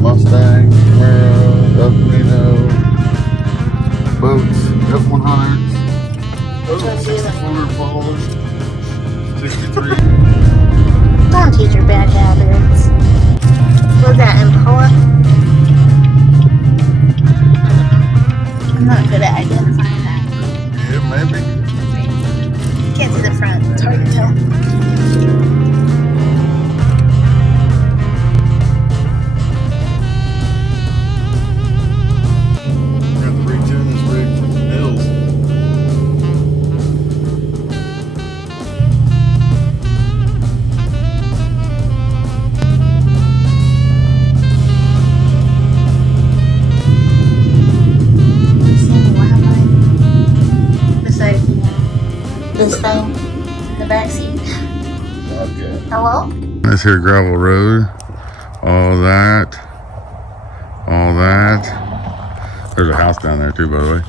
Mustang, Camaro, El Camino, boats, F100s, Which one do you like? 64 followers, 63. Don't teach her bad habits. Was that Impala? I'm not good at identifying that. Yeah, maybe. Can't see the front. It's hard to tell. We're going to retune this rig from the hills. Besides this thing in the back seat. Okay. Hello? This here gravel road, all that. There's a house down there too, by the way.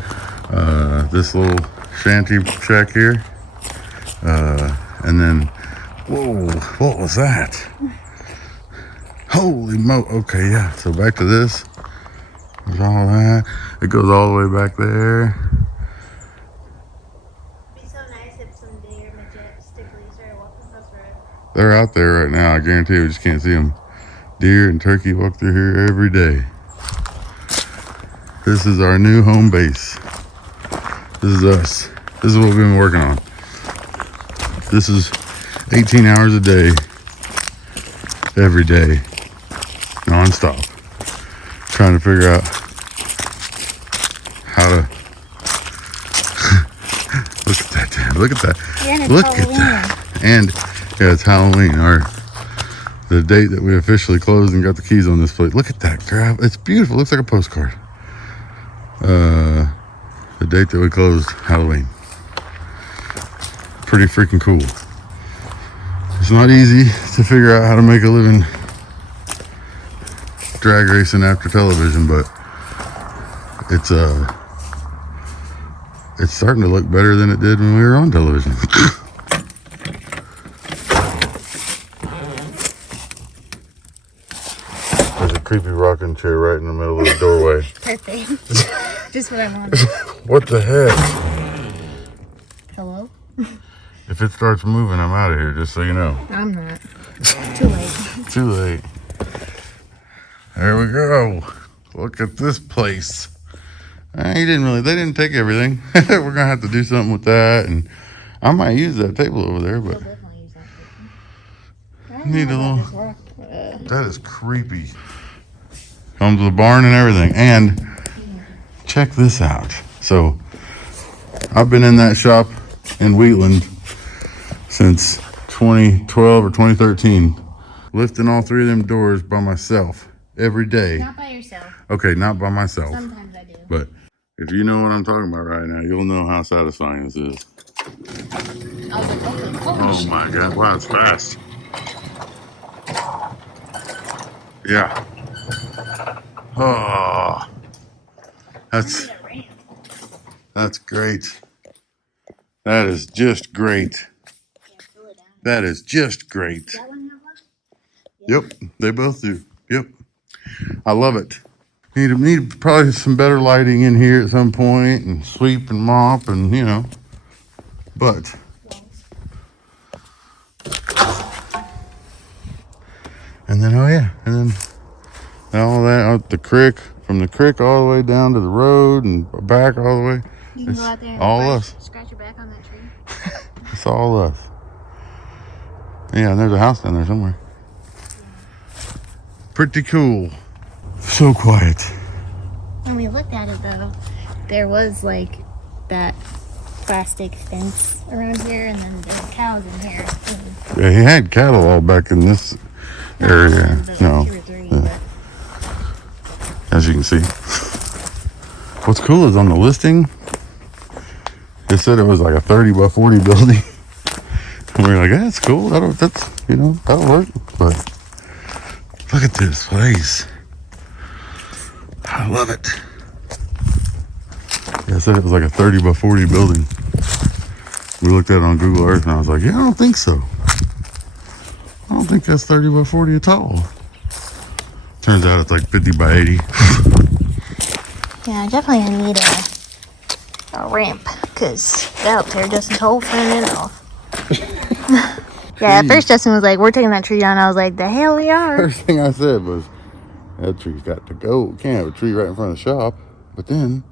This little shanty shack here. And then, whoa, what was that? Holy mo, okay, yeah. So back to this. There's all that. It goes all the way back there. It'd be so nice if someday your majestically started walking across the road. They're out there right now, I guarantee you, we just can't see them. Deer and turkey walk through here every day. This is our new home base. This is us. This is what we've been working on. This is 18 hours a day, every day, non-stop. Trying to figure out how to look at that, Dan. Look at that. And it's Look Halloween. at that. And yeah, it's Halloween. The date that we officially closed and got the keys on this place. Look at that crap. It's beautiful. Looks like a postcard. The date that we closed, Halloween. Pretty freaking cool. It's not easy to figure out how to make a living drag racing after television, but it's starting to look better than it did when we were on television. There's a creepy rocking chair right in the middle of the doorway. Perfect. Just what I wanted. What the heck? Hello? If it starts moving, I'm out of here, just so you know. I'm not. Too late. Too late. There we go. Look at this place. They didn't take everything. We're gonna have to do something with that, and I might use that table over there, but We'll definitely use that. need a little. That is creepy. Comes with a barn and everything. And check this out. So I've been in that shop in Wheatland since 2012 or 2013, lifting all three of them doors by myself every day. Not by yourself. Okay, not by myself, Sometimes I do. but if you know what I'm talking about right now, you'll know how satisfying this is. I was like, okay, holy Oh shit. my God, wow, it's fast. Yeah. Oh, that's great. That is just great. That is just great. That one have one? Yep, they both do. Yep, I love it. Need probably some better lighting in here at some point, and sweep and mop, and you know. But and then and then all that out the creek, from the creek all the way down to the road and back all the way. You can go out there and all us. scratch your back on that tree. It's all us. Yeah, and there's a house down there somewhere. Pretty cool. So quiet. When we looked at it though, there was like that plastic fence around here, and then there were cows in here. Yeah, he had cattle all back in this area. No, 2 or 3, but as you can see. What's cool is on the listing, it said it was like a 30 by 40 building. And we were like, yeah, that's cool. That'll work. But look at this place. I love it. Yeah, I said it was like a 30 by 40 building. We looked at it on Google Earth and I was like, yeah, I don't think so. I don't think that's 30 by 40 at all. Turns out it's like 50 by 80. Yeah, I definitely need a ramp because that up there Justin's whole front end off. Yeah, at first Justin was like, we're taking that tree down. I was like, the hell we are. First thing I said was, that tree's got to go. We can't have a tree right in front of the shop. But then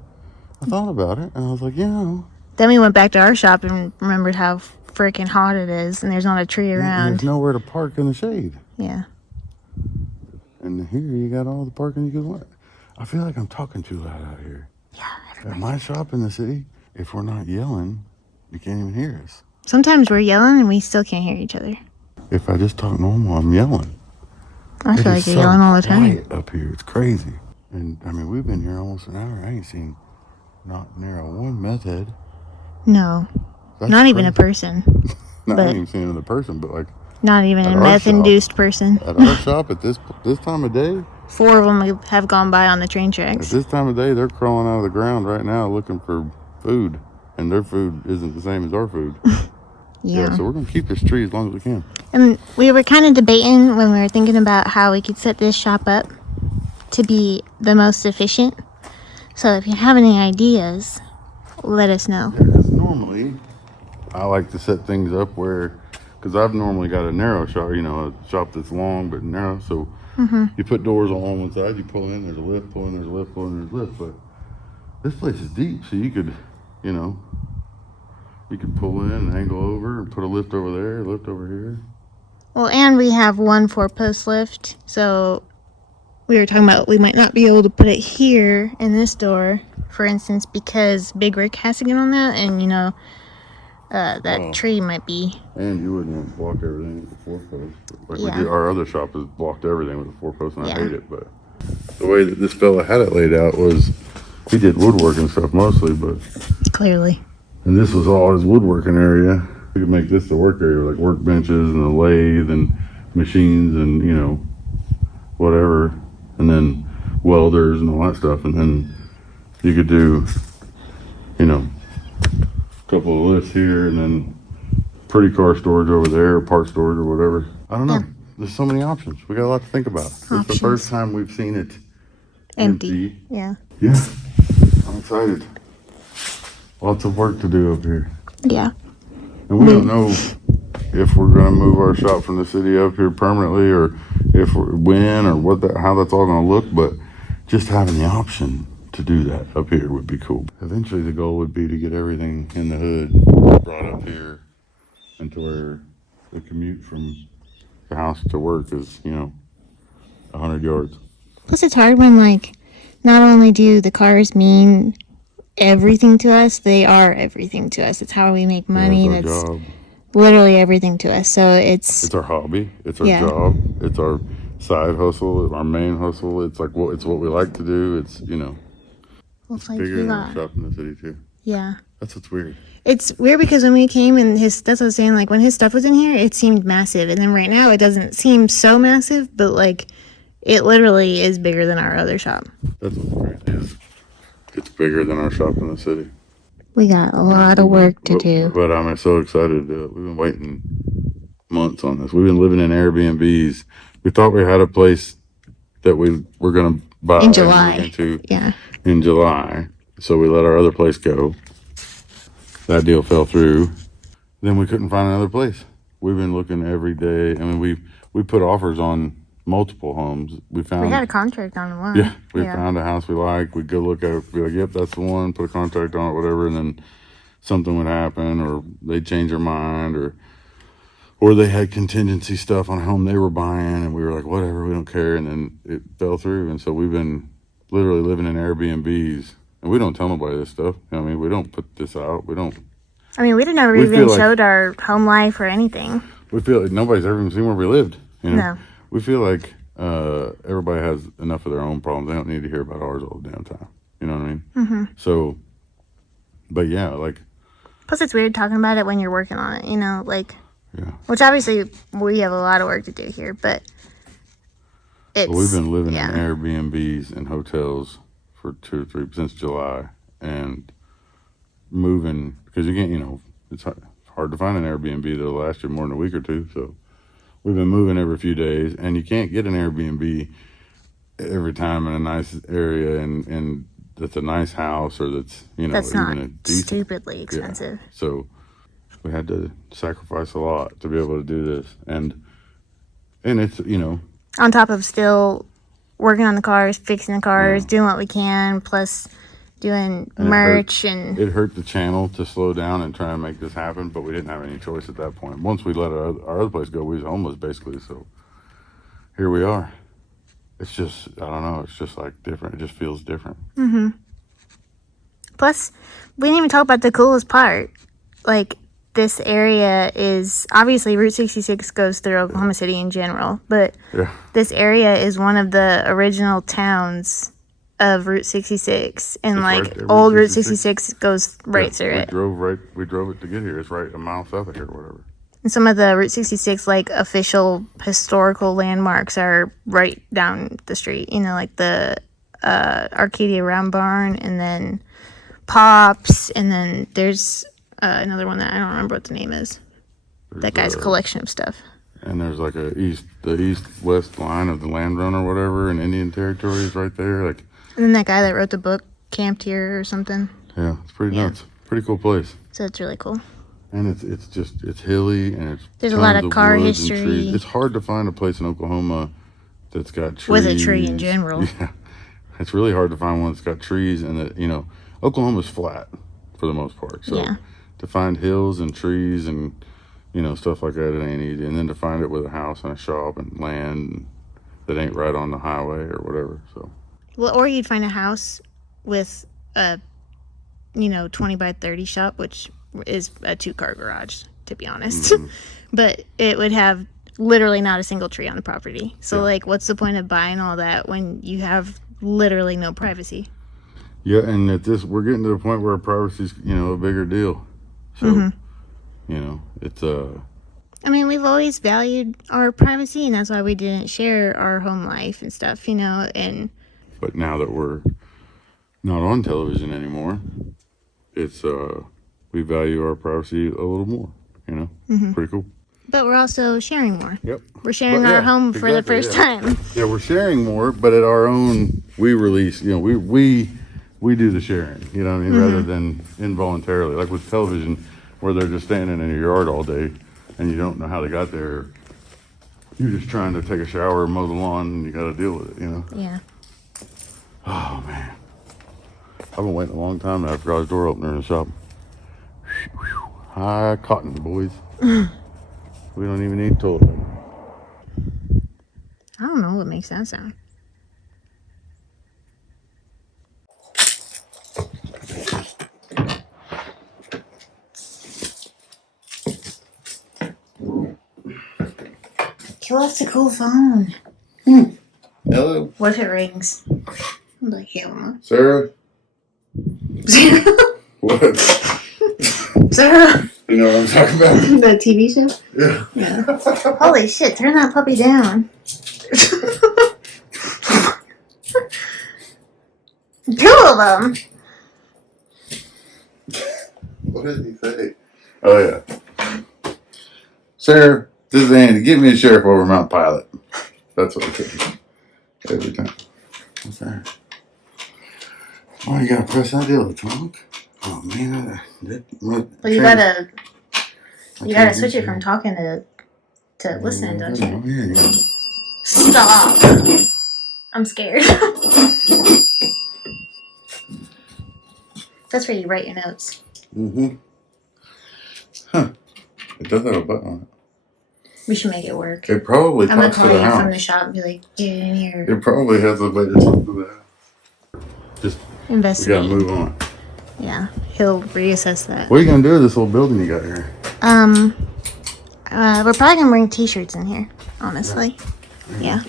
I thought about it and I was like, Then we went back to our shop and remembered how freaking hot it is and there's not a tree around. There's nowhere to park in the shade. Yeah. And here you got all the parking you could want. I feel like I'm talking too loud out here. Yeah, At my shop in the city, if we're not yelling, you can't even hear us. Sometimes we're yelling and we still can't hear each other. If I just talk normal, I'm yelling. I feel like you're yelling all the time. Quiet up here, it's crazy. And I mean, we've been here almost an hour. I ain't seen not near a one meth head. No, That's not crazy. even a person. I but ain't even seen another person, but like not even at a our meth-induced person. At our shop at this time of day, 4 of them have gone by on the train at tracks. this time of day, they're crawling out of the ground right now looking for food, and their food isn't the same as our food. Yeah. So we're gonna keep this tree as long as we can. And we were kind of debating when we were thinking about how we could set this shop up to be the most efficient. So if you have any ideas, let us know. Because normally, I like to set things up where, because I've normally got a narrow shop, a shop that's long but narrow. So you put doors on one side, you pull in, there's a lift, pull in, there's a lift, pull in, there's a lift. But this place is deep, so you could, you could pull in and angle over and put a lift over there, lift over here. Well, and we have one 4-post lift, so we were talking about we might not be able to put it here in this door, for instance, because Big Rick has to get on that, and that tree might be. And you wouldn't want to block everything with the 4-post. Like Yeah. we did, our other shop has blocked everything with the 4-post, and I hate it. But the way that this fella had it laid out was, he did woodworking stuff mostly, but Clearly. and this was all his woodworking area. We could make this the work area, like workbenches and a lathe and machines and whatever, and then welders and all that stuff, and then you could do a couple of lifts here, and then pretty car storage over there, or part storage or whatever. I don't know. Yeah. There's so many options. We got a lot to think about. It's the first time we've seen it empty. Yeah. Yeah, I'm excited. Lots of work to do up here. Yeah. And we don't know if we're going to move our shop from the city up here permanently, or if we're when, or how that's all going to look. But just having the option to do that up here would be cool. Eventually, the goal would be to get everything in the hood brought up here, and to where the commute from the house to work is 100 yards. Plus, it's hard when not only do the cars mean everything to us, they are everything to us. It's how we make money. It's our That's job. literally everything to us. So it's our hobby. It's our job. It's our side hustle. Our main hustle. It's like it's what we like to do. It's it's bigger than our shop in the city too. Yeah. That's what's weird. It's weird because when we came and that's what I was saying, when his stuff was in here, it seemed massive. And then right now it doesn't seem so massive, but it literally is bigger than our other shop. That's what's crazy is it's bigger than our shop in the city. We got a lot of work to do. But I'm so excited to do it. We've been waiting months on this. We've been living in Airbnbs. We thought we had a place that we were going to buy In July. In July. So we let our other place go. That deal fell through. Then we couldn't find another place. We've been looking every day. I mean, we put offers on multiple homes. We had a contract on one. Yeah, we found a house we like. We'd go look at it, be like, yep, that's the one, put a contract on it, whatever, and then something would happen, or they'd change their mind, or they had contingency stuff on a home they were buying, and we were like, whatever, we don't care, and then it fell through. And so we've been literally living in Airbnbs, and we don't tell nobody this stuff. I mean, we don't put this out. We don't. I mean, we'd have never even showed our home life or anything. We feel like nobody's ever even seen where we lived. No. We feel like everybody has enough of their own problems. They don't need to hear about ours all the damn time. You know what I mean? Mm-hmm. So, but yeah, Plus, it's weird talking about it when you're working on it, Yeah. Which obviously we have a lot of work to do here, but we've been living in Airbnbs and hotels for 2 or 3 since July, and moving because you can't, it's hard to find an Airbnb that'll last you more than a week or two. So we've been moving every few days, and you can't get an Airbnb every time in a nice area and that's a nice house or that's, you know, That's even not a decent. stupidly expensive. Yeah. So we had to sacrifice a lot to be able to do this. And it's, you know. On top of still working on the cars, fixing the cars, Yeah. doing what we can, plus doing merch and it hurt the channel to slow down and try and make this happen, but we didn't have any choice at that point. Once we let our other place go, we was homeless basically. So here we are. It's just, I don't know, it's just like different. It just feels different. Plus, we didn't even talk about the coolest part. Like, this area is obviously Route 66 goes through Oklahoma City in general, but Yeah. this area is one of the original towns of Route 66, and It's like right there, old Route Route 66 goes right through it. We drove it to get here. It's right a mile south of here or whatever. And some of the Route 66 like official historical landmarks are right down the street. You know, like the Arcadia Round Barn, and then Pops, and then there's another one that I don't remember what the name is. That guy's collection of stuff. And there's like the east-west line of the Land Run or whatever, and Indian Territory is right there. Like, And then that guy that wrote the book camped here or something. yeah, it's pretty nuts. Pretty cool place. So it's really cool. And it's hilly and it's There's a lot tons of car woods and history. trees. It's hard to find a place in Oklahoma that's got trees. With a tree in general. Yeah, it's really hard to find one that's got trees and that, you know, Oklahoma's flat for the most part. So Yeah. to find hills and trees and, you know, stuff like that, it ain't easy. And then to find it with a house and a shop and land that ain't right on the highway or whatever. So. Well, or you'd find a house with a, 20 by 30 shop, which is a 2-car garage, to be honest. Mm-hmm. But it would have literally not a single tree on the property. So, Yeah. like, what's the point of buying all that when you have literally no privacy? Yeah, and we're getting to the point where privacy's, you know, a bigger deal. So, Mm-hmm. you know, it's I mean, we've always valued our privacy, and that's why we didn't share our home life and stuff, and But now that we're not on television anymore, it's we value our privacy a little more. You know, Pretty cool. but we're also sharing more. Yep. We're sharing But, our yeah, home for the exactly, first yeah. time. Yeah, we're sharing more, but at our own, we release. You know, we do the sharing. You know what I mean? Rather than involuntarily, like with television, where they're just standing in your yard all day, and you don't know how they got there. You're just trying to take a shower, mow the lawn, and you got to deal with it. You know. Yeah. Oh man, I've been waiting a long time to have a garage door opener in the shop. High cotton, boys. We don't even need toilet paper. I don't know what makes that sound. Kill off the cool phone. Hello, What if it rings? I'm like, hell no. Sarah. What? Sarah. You know what I'm talking about? The TV show? Yeah. Yeah. Holy shit, turn that puppy down. Two of them. What did he say? Oh yeah. Sarah, this is Andy. Give me a sheriff over Mount Pilot. That's what he said. Every time. Okay. Oh, you gotta press that deal to talk? Oh man, Well, you gotta switch it from talking to listening, don't you? Oh, yeah. Stop. I'm scared. That's where you write your notes. Mm-hmm. Huh. It does have a button on it. We should make it work. It probably I'm gonna talks to call the you house. from the shop and be like, get in here. It probably has a way to talk to the house. Just, we Investigate. gotta move on. Yeah, he'll reassess that. What are you gonna do with this little building you got here? We're probably gonna bring t-shirts in here, honestly. Yeah.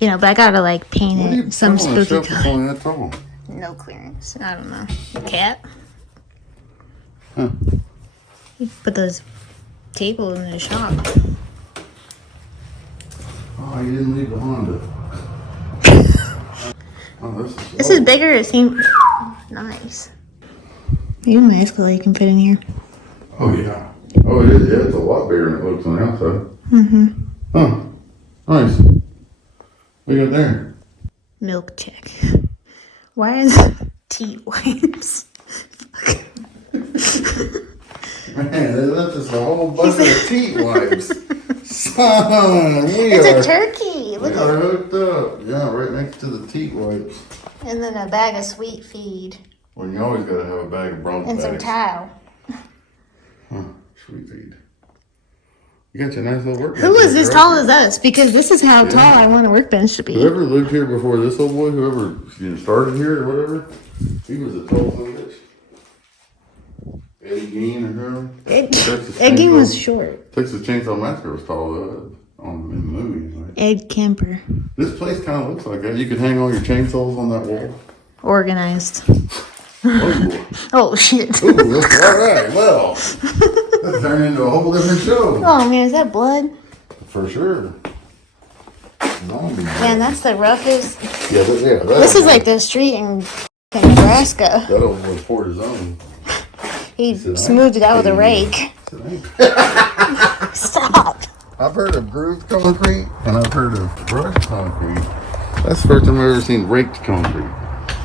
But I gotta like paint What are you it some putting on a spooky shelf that's color. only that tall? No clearance. I don't know. Cat? Huh. You put those tables in the shop. Oh, you didn't leave the Honda. Oh, This is bigger. It seems nice. Even my Escalade can fit in here. Oh yeah. Oh, it is. Yeah, it's a lot bigger than it looks on the outside. Mm-hmm. Huh. Nice. What you got there? Milk check. Why is teat wipes? Man, that's just a whole bucket of teat wipes. Son, It's a turkey. Look we at are hooked up. Yeah, right next to the teat wipes. And then a bag of sweet feed. Well, you always gotta have a bag of bronze And some bags. towel. Huh, sweet feed. You got your nice little workbench. Who is as right tall here. as us? Because this is how tall I want a workbench to be. Whoever lived here before this old boy, whoever started here or whatever, he was a tall son of a bitch. Eddie Gein or whoever. Ed Gein was short. Texas Chainsaw Massacre was tall though, in the movies. Right? Ed Kemper. This place kind of looks like that. You could hang all your chainsaws on that wall. Organized. Oh, Oh, shit. ooh, all right. Well, that turned into a whole different show. Oh, man, is that blood? For sure. Zombie. Man, that's the roughest. Yeah, This is like the street in Nebraska. That old boy poured his own. He smoothed it out with a rake. Stop. I've heard of grooved concrete and I've heard of brushed concrete. That's the first time I've ever seen raked concrete.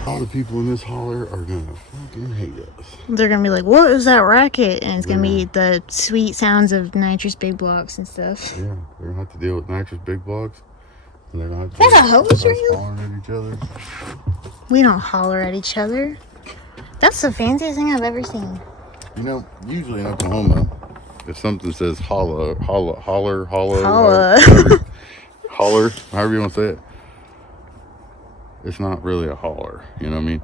All the people in this holler are gonna fucking hate us. They're gonna be like, what is that racket? And it's gonna be the sweet sounds of nitrous big blocks and stuff. Yeah, they're gonna have to deal with nitrous big blocks. And they're gonna have to There's a hose deal reel? with us hollering at each other. We don't holler at each other. That's the fanciest thing I've ever seen. You know, usually in Oklahoma, if something says holler, Holla. however, holler, however you want to say it, it's not really a holler. You know what I mean?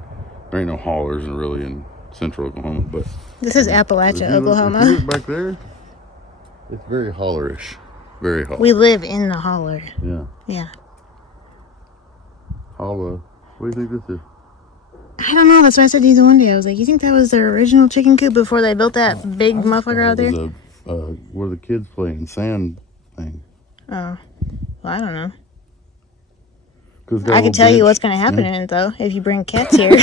There ain't no hollers really in central Oklahoma, but This is Appalachia, if you Oklahoma. look back there, it's very hollerish. Very holler. We live in the holler. Yeah. Yeah. Holla. What do you think this is? I don't know. That's why I said to you the one day. I was like, you think that was their original chicken coop before they built that big motherfucker out there? It was where the kids play in sand thing. Oh. Well, I don't know. 'Cause it's got a I can little tell you bench. what's going to happen in it, though, if you bring cats here.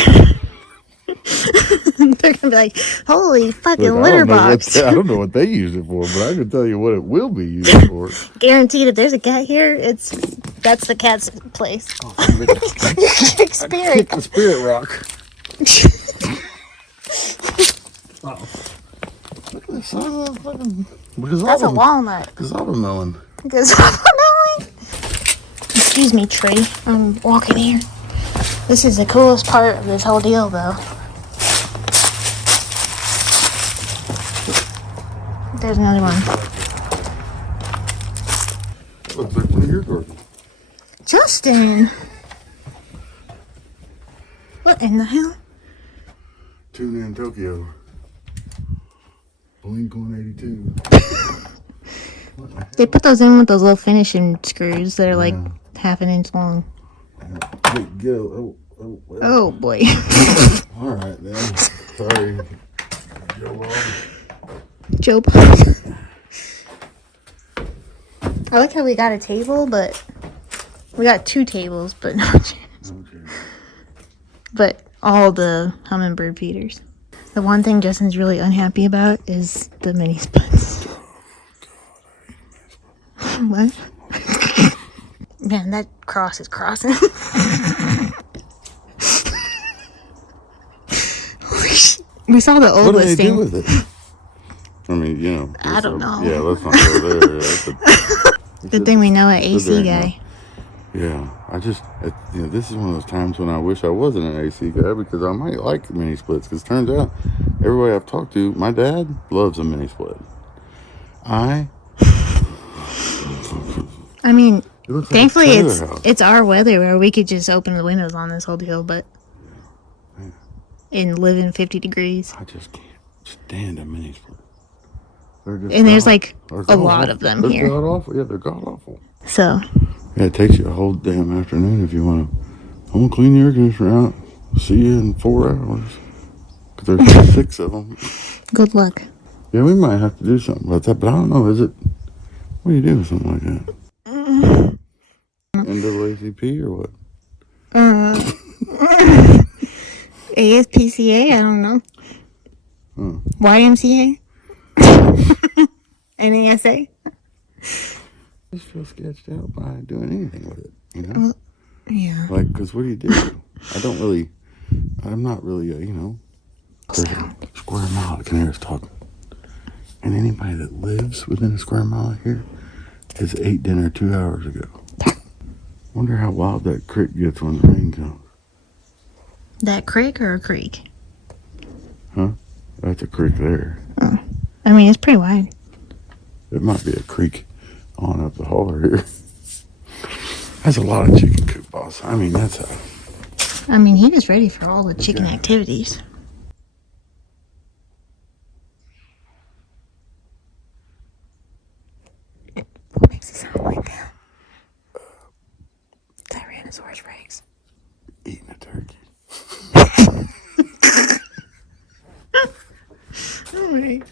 They're going to be like, holy fucking Look, litter box. I don't know what they use it for, but I can tell you what it will be used for. Guaranteed, if there's a cat here, that's the cat's place. Kick spirit. Kick the spirit rock. Look at this. That's a walnut. Watermelon. Excuse me, tree. I'm walking here. This is the coolest part of this whole deal, though. There's another one. That looks like one of your gardens. Justin! What in the hell? Tuna in Tokyo. Blink 182. They put those in with those little finishing screws that are like half an inch long. Wait, go. Oh boy. All right, then. Sorry. Joe. I like how we got a table, but we got two tables, but no chairs. But all the hummingbird feeders. The one thing Justin's really unhappy about is the mini splits. What? Man, that cross is crossing. We saw the old What do they listing. do with it? I mean, you know. I don't know. Yeah, let's not go there. Yeah, Good thing we know an AC guy. Yeah, this is one of those times when I wish I wasn't an AC guy because I might like mini splits. Because turns out, everybody I've talked to, my dad loves a mini split. I mean, like thankfully a trailer house. it's our weather where we could just open the windows on this whole deal, but and live in 50 degrees. I just can't stand a mini split. And there's like a lot of them here. God awful. Yeah, they're god awful. So. Yeah, it takes you a whole damn afternoon if you want to. I'm gonna clean the air conditioner out. See you in 4 hours. 'Cause there's 6 of them. Good luck. Yeah, we might have to do something about that, but I don't know. Is it? What do you do with something like that? NAACP or what? ASPCA? I don't know. YMCA? NASA? I just feel sketched out by doing anything with it, you know? Well, Like, because what do you do? I'm not really, there's a square mile. I can hear us talking. And anybody that lives within a square mile of here has ate dinner 2 hours ago. Wonder how wild that creek gets when the rain comes. That creek or a creek? Huh? That's a creek there. I mean, it's pretty wide. It might be a creek on up the holler here. That's a lot of chicken coop, boss. I mean, that's a... I mean, he is ready for all the chicken activities. What makes it sound like that? Tyrannosaurus Rex. Eating a turkey. Alright.